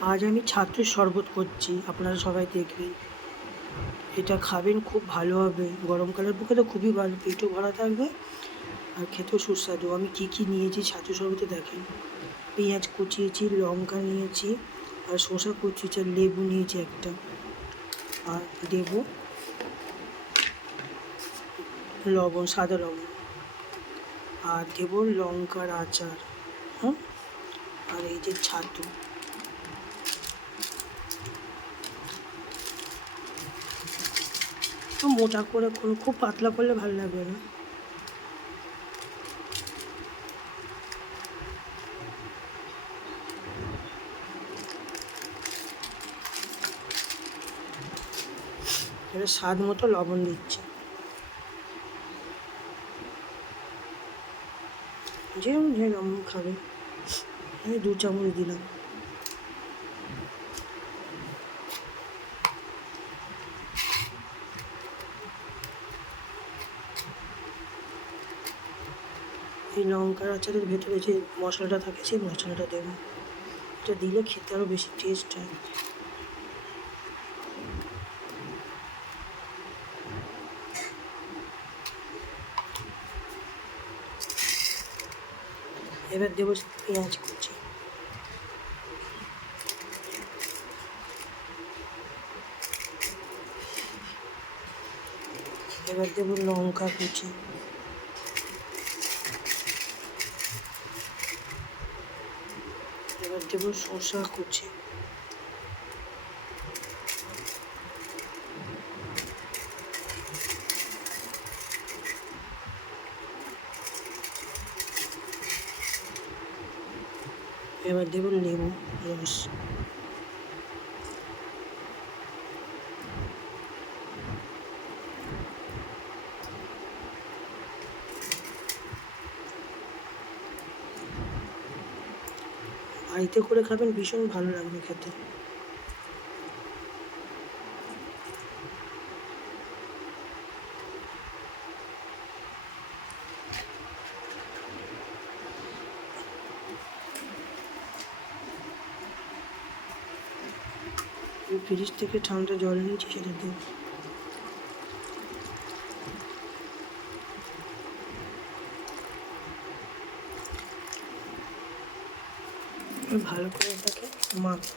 আজ আমি ছাতুর শরবত করছি, আপনারা সবাই দেখবেন। এটা খাবেন, খুব ভালো হবে। গরমকালের পক্ষে তো খুবই ভালো, পেটও ভরা থাকবে আর খেতেও সুস্বাদু। আমি কী কী নিয়েছি ছাতুর শরবতে দেখেন। পেঁয়াজ কুচিয়েছি, লঙ্কা নিয়েছি, আর শসা কুচিয়েছি, আর লেবু নিয়েছি একটা, আর দেব লবণ, সাদা লবণ, আর দেব লঙ্কার আচার। হ্যাঁ, আর এই যে ছাতু। একটু মোটা করে করো, খুব পাতলা করলে ভালো লাগবে না। এবার স্বাদ মতো লবণ দিচ্ছি, যেরকম খাবে। আমি 2 চামচ দিলাম। এই লঙ্কার আচারের ভেতরে যে মশলাটা থাকে সেই মশলাটা দেবো। এটা দিলে খেতে আরও বেশি টেস্ট হয়। এবার দেবো পেঁয়াজ কুচি, এবার দেবো লঙ্কা কুচি, এবার দেবো শসা কুচি, এবার দেবো লেবু রস। বাড়িতে করে খাবেন, ভীষণ ভালো লাগবে খেতে। ফ্রিজ থেকে ঠান্ডা জল নিয়েছি, সেটা দেবো। ভালো করে এটাকে মাখবো।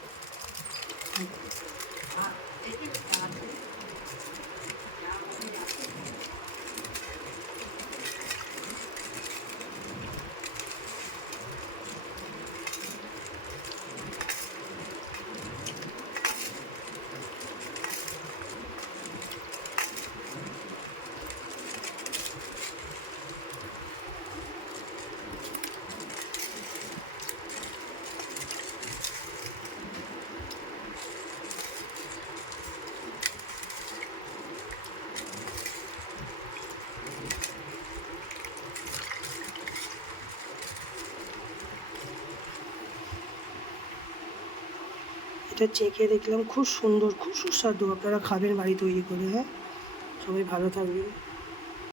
এটা চেখে দেখলাম খুব সুন্দর, খুব সুস্বাদু। আপনারা খাবেন বাড়ি তৈরি করে। হ্যাঁ, সবাই ভালো থাকবেন।